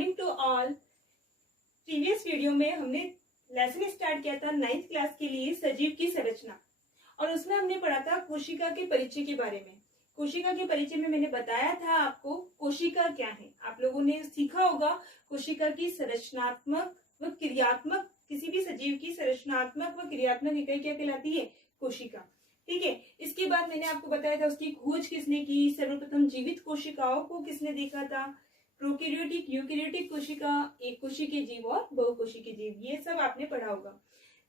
Morning to all. Previous video में हमने lesson start किया था 9th क्लास के लिए सजीव की संरचना, और उसमें हमने पढ़ा था कोशिका के परिचय के बारे में। कोशिका के परिचय में मैंने बताया था आपको कोशिका क्या है। आप लोगों ने सीखा होगा कोशिका की संरचनात्मक व क्रियात्मक, किसी भी सजीव की संरचनात्मक व क्रियात्मक इकाई क्या कहलाती है? कोशिका। ठीक है। इसके बाद मैंने आपको बताया था उसकी खोज किसने की, सर्वप्रथम जीवित कोशिकाओं को किसने देखा था, प्रोकैरियोटिक यूकैरियोटिक कोशिका, एक कोशिकीय जीव और बहुकोशिकीय जीव, ये सब आपने पढ़ा होगा।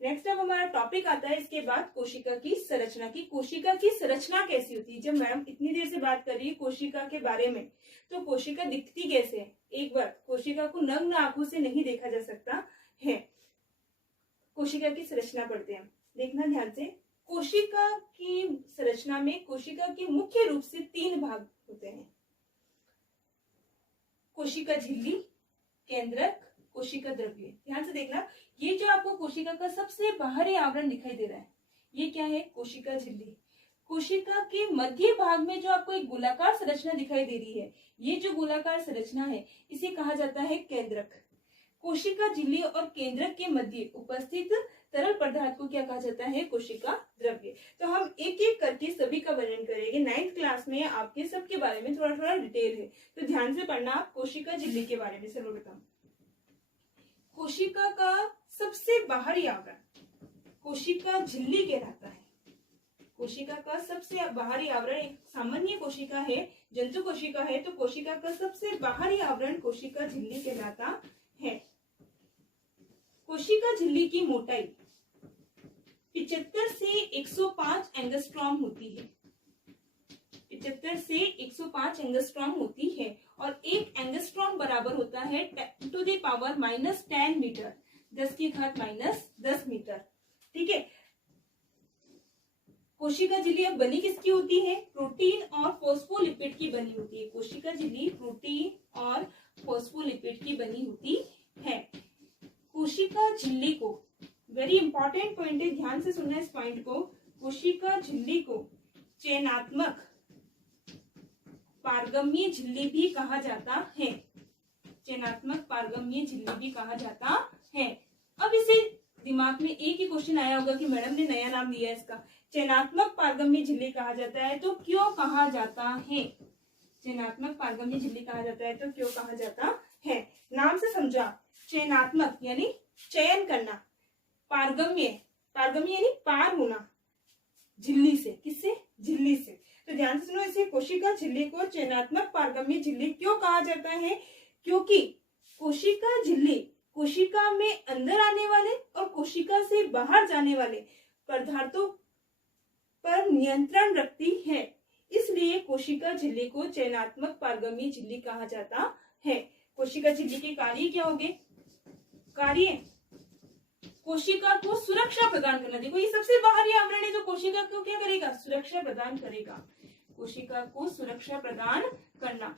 नेक्स्ट अब हमारा टॉपिक आता है इसके बाद कोशिका की संरचना की। कोशिका की संरचना कैसी होती है? जब मैडम इतनी देर से बात कर रही है कोशिका के बारे में, तो कोशिका दिखती कैसे है? एक बार कोशिका को नग्न आंखों से नहीं देखा जा सकता है। कोशिका की संरचना पढ़ते हैं, देखना ध्यान से। कोशिका की संरचना में कोशिका के मुख्य रूप से 3 भाग होते हैं: कोशिका झिल्ली, केंद्रक, कोशिका द्रव्य। ध्यान से देखना, ये जो आपको कोशिका का सबसे बाहरी आवरण दिखाई दे रहा है, ये क्या है? कोशिका झिल्ली। कोशिका के मध्य भाग में जो आपको एक गोलाकार संरचना दिखाई दे रही है, ये जो गोलाकार संरचना है इसे कहा जाता है केंद्रक। कोशिका झिल्ली और केंद्रक के मध्य उपस्थित तरल पदार्थ को क्या कहा जाता है? कोशिका द्रव्य। तो हम एक एक करके सभी का वर्णन करेंगे। 9th क्लास में आपके सबके बारे में थोड़ा थोड़ा डिटेल है, तो ध्यान से पढ़ना। आप कोशिका झिल्ली के बारे में सर्वप्रथम, कोशिका का सबसे बाहरी आवरण कोशिका झिल्ली कहलाता है। कोशिका का सबसे बाहरी आवरण एक सामान्य कोशिका है, जंतु कोशिका है, तो कोशिका का सबसे बाहरी आवरण कोशिका झिल्ली कहलाता है। कोशिका झिल्ली की मोटाई 75 से 105 एंगस्ट्रॉम होती है। 75 से 105 एंगस्ट्रॉम होती है, और एक एंगस्ट्रॉम बराबर होता है 10 to the power -10 मीटर, 10 की घात -10 मीटर। ठीक है। कोशिका झिल्ली अब बनी किसकी होती है? प्रोटीन और फॉस्फोलिपिड की बनी होती है। कोशिका झिल्ली प्रोटीन और फॉस्फोलिपिड की बनी होती है। कोशिका झिल्ली को, वेरी इंपॉर्टेंट पॉइंट है, ध्यान से सुनना इस पॉइंट को, कोशिका झिल्ली को चयनात्मक पारगम्य झिल्ली भी कहा जाता है। चयनात्मक पारगम्य झिल्ली भी कहा जाता है। अब इसे दिमाग में एक ही क्वेश्चन आया होगा कि मैडम ने नया नाम दिया है इसका, चयनात्मक पारगम्य झिल्ली कहा जाता है तो क्यों कहा जाता है? चयनात्मक पारगम्य झिल्ली कहा जाता है तो क्यों कहा जाता है? नाम से समझा, चयनात्मक यानी चयन करना, पारगम्य, पारगम्य यानी पार होना झिल्ली से। किससे? झिल्ली से। तो ध्यान से सुनो, इसे कोशिका झिल्ली को चयनात्मक पारगम्य झिल्ली क्यों कहा जाता है? क्योंकि कोशिका झिल्ली कोशिका में अंदर आने वाले और कोशिका से बाहर जाने वाले पदार्थों पर नियंत्रण रखती है, इसलिए कोशिका झिल्ली को चयनात्मक पारगम्य झिल्ली कहा जाता है। कोशिका झिल्ली के कार्य क्या होंगे? कार्य कोशिका को सुरक्षा प्रदान करना। देखो, ये सबसे बाहरी आवरण है जो कोशिका को क्या करेगा? सुरक्षा प्रदान करेगा। कोशिका को सुरक्षा प्रदान करना,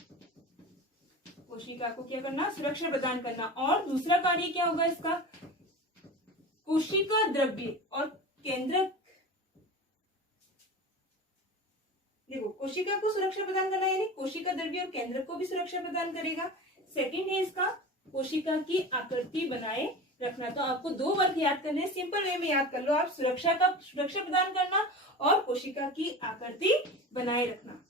कोशिका को क्या करना? सुरक्षा प्रदान करना। और दूसरा कार्य क्या होगा इसका? कोशिका द्रव्य और केंद्रक। देखो, कोशिका को सुरक्षा प्रदान करना यानी कोशिका द्रव्य और केंद्रक को भी सुरक्षा प्रदान करेगा। सेकंड है इसका कोशिका की आकृति बनाए रखना। तो आपको 2 वर्ग याद करने हैं, सिंपल वे में याद कर लो आप। सुरक्षा प्रदान करना और कोशिका की आकृति बनाए रखना,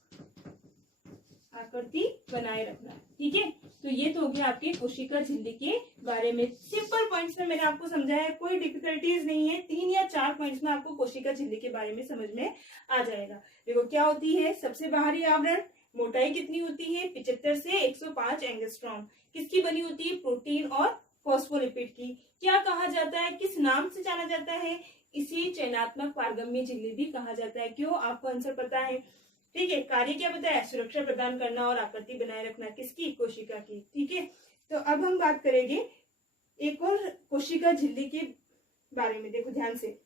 आकृति बनाए रखना। ठीक है। तो ये तो हो गया आपके कोशिका झिल्ली के बारे में। सिंपल पॉइंट्स में मैंने आपको समझाया, कोई डिफिकल्टीज नहीं है। 3 या 4 पॉइंट्स में आपको कोशिका झिल्ली के बारे में समझ में आ जाएगा। देखो क्या होती है? सबसे बाहरी आवरण, मोटाई कितनी होती है? 75 से 105 एंगस्ट्रॉम। किसकी बनी होती है? प्रोटीन और फॉस्फोलिपिड की। क्या कहा जाता है? किस नाम से जाना जाता है? इसे चयनात्मक पारगम्य झिल्ली भी कहा जाता है। क्यों? आपको आंसर पता है। ठीक है। कार्य क्या बताया? सुरक्षा प्रदान करना और आकृति बनाए रखना। किसकी? कोशिका की। ठीक है। तो अब हम बात करेंगे एक और कोशिका झिल्ली के बारे में। देखो ध्यान से,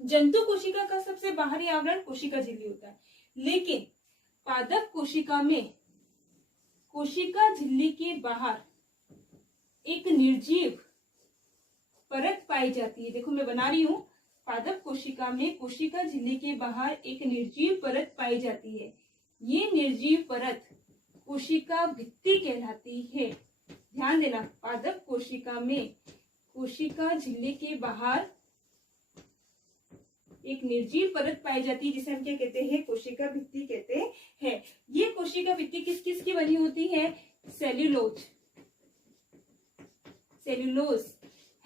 जंतु कोशिका का सबसे बाहरी आवरण कोशिका झिल्ली होता है, लेकिन पादप कोशिका में कोशिका झिल्ली के बाहर एक निर्जीव परत पाई जाती है। देखो मैं बना रही हूं, पादप कोशिका में कोशिका झिल्ली के बाहर एक निर्जीव परत पाई जाती है। ये निर्जीव परत कोशिका भित्ति कहलाती है। ध्यान देना, पादप कोशिका में कोशिका झिल्ली के बाहर एक निर्जीव परत पाई जाती है जिसे हम क्या कहते हैं, कोशिका भित्ति कहते हैं। ये कोशिका भित्ति किस किस की बनी होती है, सेल्यूलोज,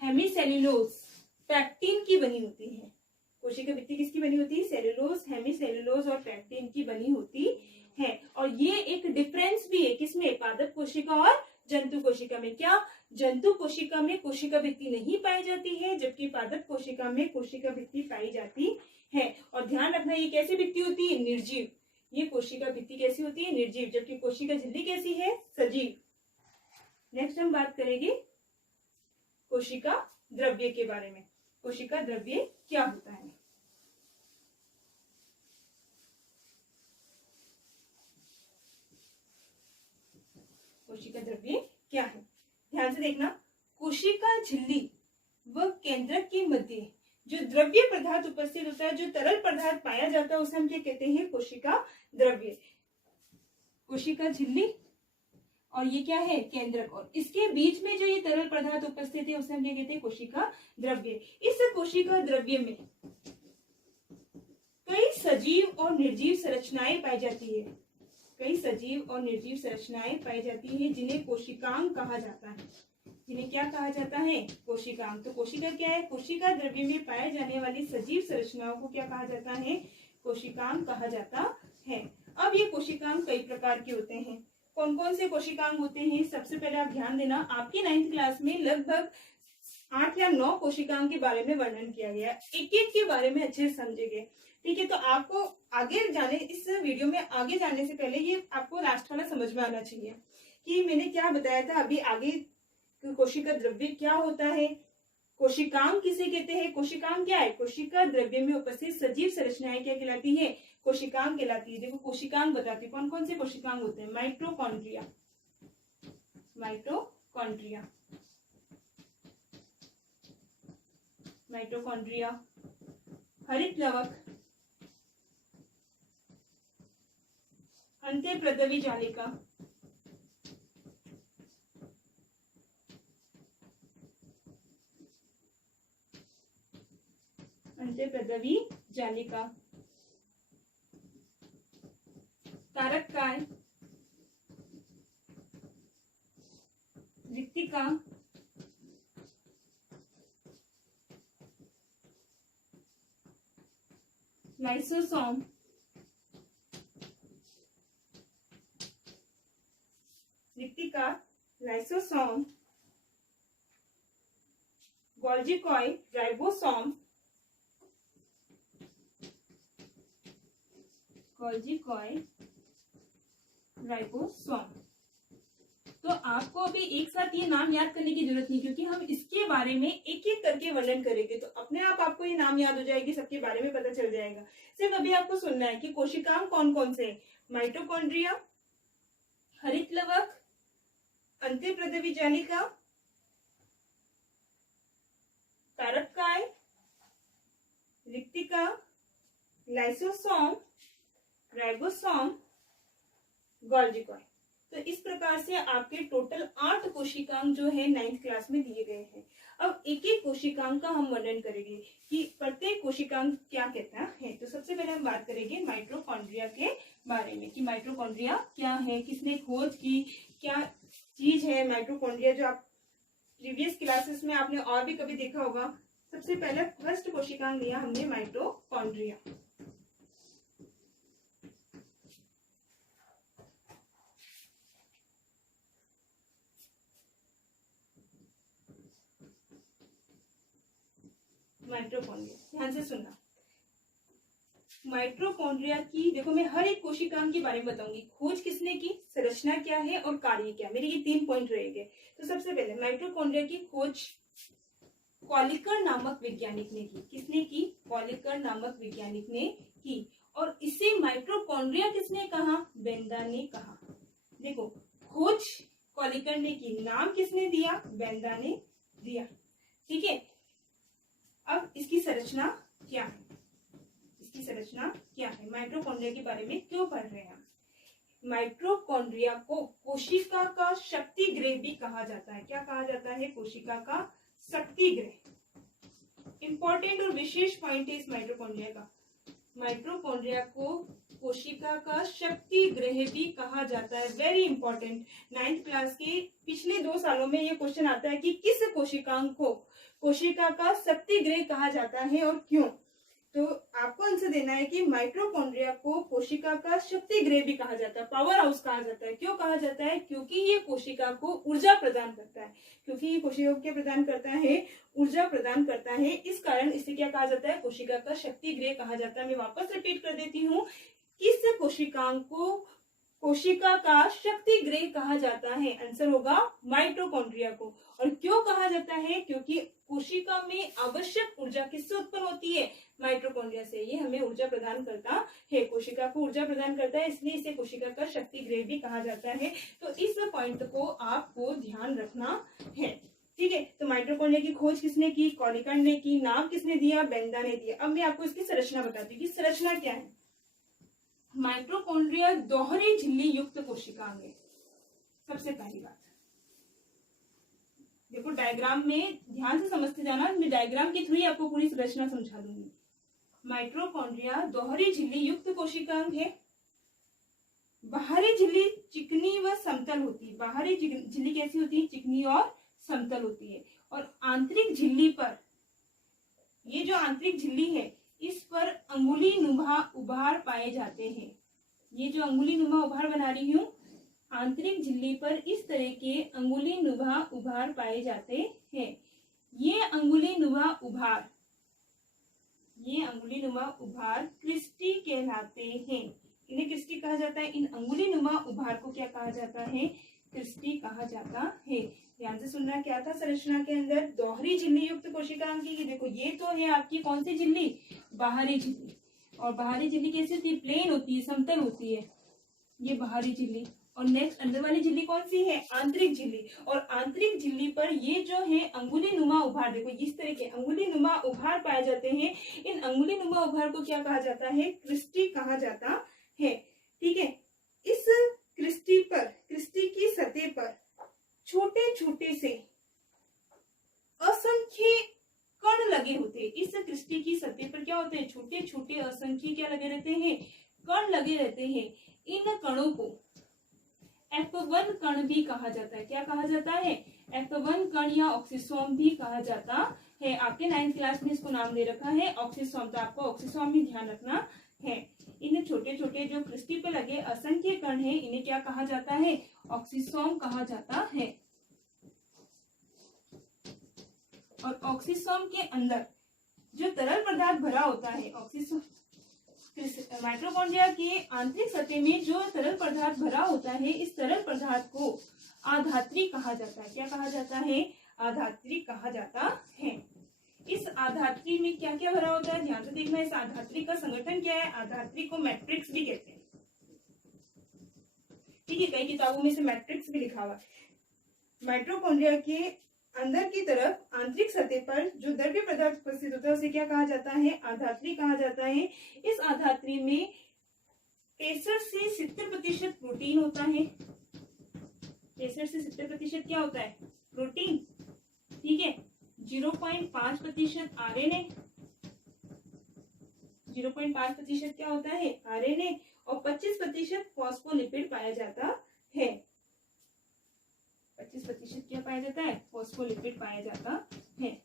हेमीसेल्यूलोज, पैक्टिन की बनी होती है। कोशिका भित्ति किसकी बनी होती है, सेल्यूलोज, हेमीसेल्यूलोज और पैक्टिन की बनी होती है। और ये एक डिफरेंस भी है किसमें, पादप कोशिका और जंतु कोशिका में। क्या जंतु कोशिका में कोशिका भित्ति नहीं पाई जाती है, जबकि पादप कोशिका में कोशिका भित्ति पाई जाती है। और ध्यान रखना, ये कैसी भित्ति होती है, निर्जीव। ये कोशिका भित्ति कैसी होती है, निर्जीव, जबकि कोशिका झिल्ली कैसी है, सजीव। नेक्स्ट हम बात करेंगे कोशिका द्रव्य के बारे में। कोशिका द्रव्य क्या होता है। कोशिका द्रव्य क्या है, ध्यान से देखना। कोशिका झिल्ली व केंद्रक के मध्य जो द्रव्य पदार्थ उपस्थित होता है, जो तरल पदार्थ पाया जाता है, उसे हम क्या कहते हैं, कोशिका द्रव्य। कोशिका झिल्ली और ये क्या है, केंद्रक, और इसके बीच में जो ये तरल पदार्थ उपस्थित है उसे हम क्या कहते हैं, कोशिका द्रव्य। इस कोशिका द्रव्य में कई सजीव और निर्जीव संरचनाएं पाई जाती है, कई सजीव और निर्जीव संरचनाएं पाई जाती है, जिन्हें कोशिकांग कहा जाता है। जिन्हें क्या कहा जाता है, कोशिकांग। तो कोशिका क्या है, कोशिका द्रव्य में पाए जाने वाली सजीव संरचनाओं को क्या कहा जाता है, कोशिकांग कहा जाता है। अब ये कोशिकांग कई प्रकार के होते हैं। कौन कौन से कोशिकांग होते हैं, सबसे पहले आप ध्यान देना, आपकी 9th क्लास में लगभग 8 या 9 कोशिकांग के बारे में वर्णन किया गया, एक एक के बारे में अच्छे से समझेंगे। ठीक है, तो आपको आगे जाने, इस वीडियो में आगे जाने से पहले ये आपको लास्ट वाला समझ में आना चाहिए कि मैंने क्या बताया था अभी आगे। कोशिका द्रव्य क्या होता है, कोशिकांग किसे कहते हैं, कोशिकांग क्या है, कोशिका द्रव्य में उपस्थित सजीव संरचनाएं क्या कहलाती है, कोशिकांग कहलाती है। देखो कोशिकांग बताती है, कौन कौन से कोशिकांग होते हैं, माइटोकॉन्ड्रिया, माइटोकॉन्ड्रिया, माइटोकॉन्ड्रिया, हरित लवक, अंत्यप्रदवी जालिका, अंत्यप्रदवी जालिका, तारककाय, रिक्तिका, लाइसोसोम, रिक्तिका, lysosome, Golgi coil, ribosome, Golgi coil, ribosome. तो आपको अभी एक साथ ये नाम याद करने की जरूरत नहीं, क्योंकि हम इसके बारे में एक एक करके वर्णन करेंगे, तो अपने आप आपको ये नाम याद हो जाएगी, सबके बारे में पता चल जाएगा। सिर्फ अभी आपको सुनना है कि कोशिकांग कौन कौन से, माइटोकॉन्ड्रिया, हरित लवक, अंत्यप्रदवी जालिका, तारककाय, रिक्तिका, लाइसोसोम, राइबोसोम, गोल्जी कॉइल। तो इस प्रकार से आपके टोटल 8 कोशिकांग जो है 9th क्लास में दिए गए हैं। अब एक एक कोशिकांग का हम वर्णन करेंगे कि प्रत्येक कोशिकांग क्या कहता है। तो सबसे पहले हम बात करेंगे माइटोकॉन्ड्रिया के बारे में कि माइटोकॉन्ड्रिया क्या है, किसने खोज की, क्या चीज है माइटोकॉन्ड्रिया, जो आप प्रीवियस क्लासेस में आपने और भी कभी देखा होगा। सबसे पहले फर्स्ट कोशिकांग लिया हमने माइटोकॉन्ड्रिया। माइटोकॉन्ड्रिया, ध्यान से सुनना। माइटोकॉन्ड्रिया की देखो, मैं हर एक कोशिकांग के बारे में बताऊंगी। खोज किसने की, संरचना क्या है और कार्य क्या, मेरे ये 3 पॉइंट रहेंगे। तो सबसे पहले माइटोकॉन्ड्रिया की खोज कॉलिकर नामक वैज्ञानिक ने की। किसने की, कॉलिकर नामक वैज्ञानिक ने की। और इसे माइटोकॉन्ड्रिया किसने कहा, बेंदा ने कहा। देखो, खोज कॉलिकर ने की, नाम किसने दिया, बेंदा ने दिया। ठीक है, अब इसकी संरचना क्या है, इसकी संरचना क्या है, माइटोकॉन्ड्रिया के बारे में क्यों पढ़ रहे हैं हम। माइटोकॉन्ड्रिया को कोशिका का शक्ति गृह भी कहा जाता है। क्या कहा जाता है? कोशिका का शक्ति गृह। इंपॉर्टेंट और विशेष पॉइंट है इस माइटोकॉन्ड्रिया का। माइटोकॉन्ड्रिया को कोशिका का शक्ति गृह भी कहा जाता है। Very important. 9th क्लास के पिछले 2 सालों में ये क्वेश्चन आता है कि किस कोशिकांग को कोशिका का शक्ति गृह कहा जाता है और क्यों। तो आपको आंसर देना है कि माइटोकॉन्ड्रिया को कोशिका का शक्ति गृह भी कहा जाता है, पावर हाउस कहा जाता है। क्यों कहा जाता है? क्योंकि ये कोशिका को ऊर्जा प्रदान करता है। क्योंकि ये कोशिका को क्या प्रदान करता है? ऊर्जा प्रदान करता है। इस कारण इसे क्या कहा जाता है? कोशिका का शक्ति गृह कहा जाता है। मैं वापस रिपीट कर देती हूँ, किस कोशिकांग को कोशिका का शक्ति गृह कहा जाता है? आंसर होगा माइटोकॉन्ड्रिया को। और क्यों कहा जाता है? क्योंकि कोशिका में आवश्यक ऊर्जा किससे उत्पन्न होती है? माइटोकॉन्ड्रिया से। ये हमें ऊर्जा प्रदान करता है, कोशिका को ऊर्जा प्रदान करता है, इसलिए इसे कोशिका का शक्ति गृह भी कहा जाता है। तो इस पॉइंट को आपको ध्यान रखना है। ठीक है, तो माइटोकॉन्ड्रिया की खोज किसने की? कॉनिकन ने की। नाम किसने दिया? बेंदा ने दिया। अब मैं आपको इसकी संरचना बताती हूँ कि संरचना क्या है। माइटोकॉन्ड्रिया दोहरी झिल्ली युक्त कोशिकांग है। सबसे पहली बात देखो, डायग्राम में ध्यान से समझते जाना, मैं डायग्राम के थ्रू ही आपको पूरी संरचना समझा दूंगी। माइटोकॉन्ड्रिया दोहरी झिल्ली युक्त कोशिकांग है। बाहरी झिल्ली चिकनी व समतल होती है। बाहरी झिल्ली कैसी होती है? चिकनी और समतल होती है। और आंतरिक झिल्ली पर, ये जो आंतरिक झिल्ली है, इस पर अंगुली नुमा उभार पाए जाते हैं। ये जो अंगुली नुमा उभार बना रही हूँ, आंतरिक झिल्ली पर इस तरह के अंगुली नुमा उभार पाए जाते हैं। ये अंगुली नुमा उभार क्रिस्टी कहलाते हैं। इन्हें क्रिस्टी कहा जाता है। इन अंगुली नुमा उभार को क्या कहा जाता है? क्रिस्टी कहा जाता है। ध्यान से सुनना, क्या था संरचना के अंदर? दोहरी झिल्ली युक्त कोशिकांग की। देखो, ये तो है आपकी कौन सी झिल्ली? बाहरी झिल्ली। और बाहरी झिल्ली कैसी होती है? प्लेन होती है, समतल होती है, ये बाहरी झिल्ली। और नेक्स्ट अंदर वाली झिल्ली कौन सी है? आंतरिक झिल्ली। और आंतरिक झिल्ली पर ये जो है अंगुली नुमा उभार, देखो इस तरह के अंगुली नुमा उभार पाए जाते हैं। इन अंगुली नुमा उभार को क्या कहा जाता है? क्रिस्टी कहा जाता है। ठीक है, इस क्रिस्टी की सतह पर छोटे छोटे से असंख्य कण लगे होते हैं। इस क्रिस्टी की सतह पर क्या होते हैं? छोटे छोटे असंख्य क्या लगे रहते हैं? कण लगे रहते हैं। इन कणों को F1 कण भी कहा जाता है। क्या कहा जाता है? F1 कण या ऑक्सीसोम भी कहा जाता है। आपके 9th क्लास में इसको नाम दे रखा है ऑक्सीसोम, तो आपको ऑक्सीसोम ही ध्यान रखना है। इन छोटे छोटे जो क्रिस्टी पे लगे असंख्य कण है, इन्हें क्या कहा जाता है? ऑक्सीसोम कहा जाता है। और ऑक्सीसोम के अंदर जो तरल पदार्थ भरा होता है, ऑक्सीसोम माइटोकॉन्ड्रिया के आंतरिक सतह में जो तरल पदार्थ भरा होता है, इस तरल पदार्थ को आधात्री कहा जाता है। क्या कहा जाता है? आधात्री कहा जाता है। इस आधात्री में क्या क्या भरा होता है? ध्यान से देखना। इस आधात्री का संगठन क्या है? आधात्री को मैट्रिक्स भी कहते हैं। ठीक है, कई किताबों में इसे मैट्रिक्स भी लिखा हुआ है। माइटोकॉन्ड्रिया के अंदर की तरफ आंतरिक सतह पर जो द्रव्य पदार्थ उपस्थित होता है, उसे क्या कहा जाता है? आधात्री कहा जाता है। इस आधात्री में 65 से 70% प्रोटीन होता है। 65 से 70% क्या होता है? प्रोटीन। ठीक है, 0.5% आरएनए, 0.5% क्या होता है? आरएनए। और 25% फॉस्फोलिपिड पाया जाता है। 25% क्या पाया जाता है? फॉस्फोलिपिड पाया जाता है।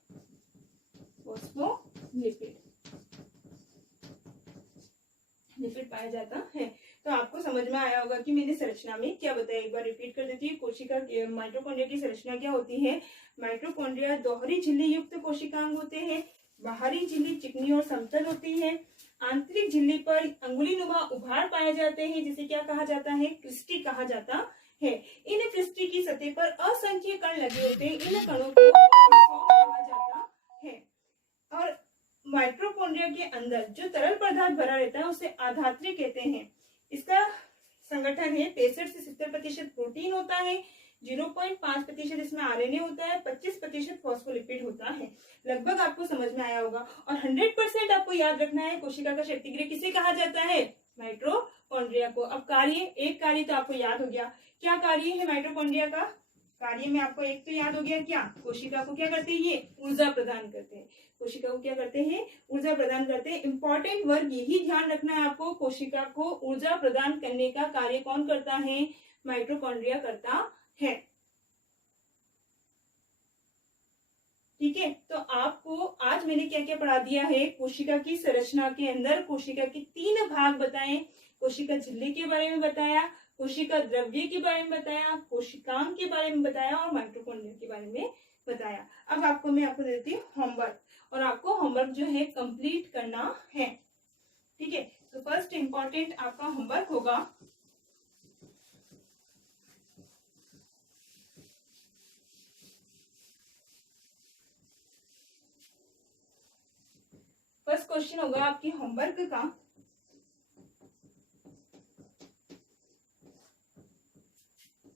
फॉस्फोलिपिड पाया जाता है। तो आपको समझ में आया होगा कि मैंने संरचना में क्या बताया। एक बार रिपीट कर देती हूँ। कोशिका माइटोकॉन्ड्रिया की संरचना क्या होती है? माइटोकॉन्ड्रिया दोहरी झिल्ली युक्त कोशिकांग होते हैं। बाहरी झिल्ली चिकनी और समतल होती है। आंतरिक झिल्ली पर अंगुली नुमा उभार पाए जाते हैं, जिसे क्या कहा जाता है? क्रिस्टी कहा जाता है। इन क्रिस्टी की सतह पर असंख्य कण लगे होते हैं। इन कणों को ऑक्सीसोम कहा जाता है। और माइटोकॉन्ड्रिया के अंदर जो तरल पदार्थ भरा रहता है, उसे आधात्री कहते हैं। इसका संगठन है 65 से 70% प्रोटीन होता है, 0.5% इसमें आरएनए होता है, 25% फॉस्फोलिपिड होता है। लगभग आपको समझ में आया होगा। और 100% आपको याद रखना है, कोशिका का शक्ति गृह किसे कहा जाता है? माइटोकॉन्ड्रिया को। अब कार्य, एक कार्य तो आपको याद हो गया। क्या कार्य है माइटोकॉन्ड्रिया का? कार्य में आपको एक तो याद हो गया, क्या? कोशिका को क्या करते हैं? ये ऊर्जा प्रदान करते हैं। कोशिका को क्या करते हैं? ऊर्जा प्रदान करते हैं। इंपॉर्टेंट वर्ग यही ध्यान रखना है आपको, कोशिका को ऊर्जा प्रदान करने का कार्य कौन करता है? माइटोकॉन्ड्रिया करता है। ठीक है, तो आपको आज मैंने क्या क्या पढ़ा दिया है? कोशिका की संरचना के अंदर कोशिका के 3 भाग बताए। कोशिका झिल्ली के बारे में बताया, कोशिका द्रव्य के बारे में बताया, कोशिकांग के बारे में बताया और माइटोकॉन्ड्रिया के बारे में बताया। अब आपको मैं आपको देती हूँ होमवर्क, और आपको होमवर्क जो है कंप्लीट करना है। ठीक है, तो फर्स्ट इंपॉर्टेंट आपका होमवर्क होगा, फर्स्ट क्वेश्चन होगा आपके होमवर्क का,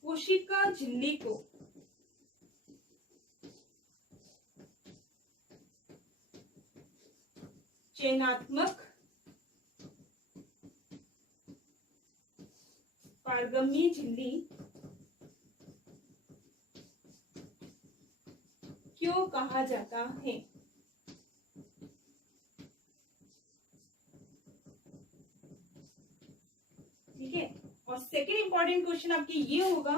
कोशिका झिल्ली को चयनात्मक पारगम्य झिल्ली क्यों कहा जाता है? ठीक है, और सेकेंड इंपॉर्टेंट क्वेश्चन आपके ये होगा,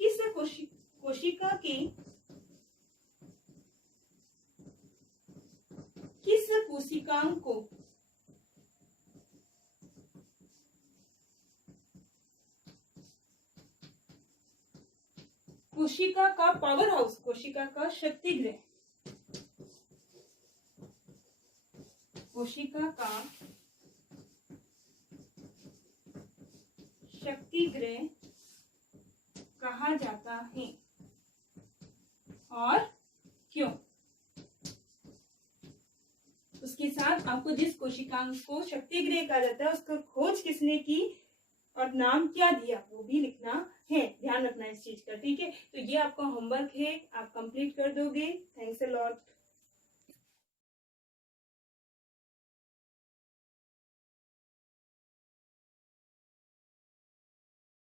किस कोशिका के किस कोशिकांग को कोशिका का पावर हाउस, कोशिका का शक्ति गृह, कोशिका का शक्ति गृह कहा जाता है और क्यों? उसके साथ आपको जिस कोशिकांग को शक्ति गृह कहा जाता है उसका खोज किसने की और नाम क्या दिया वो भी लिखना है। ध्यान रखना इस चीज का। ठीक है, तो ये आपका होमवर्क है, आप कंप्लीट कर दोगे। Thanks a lot.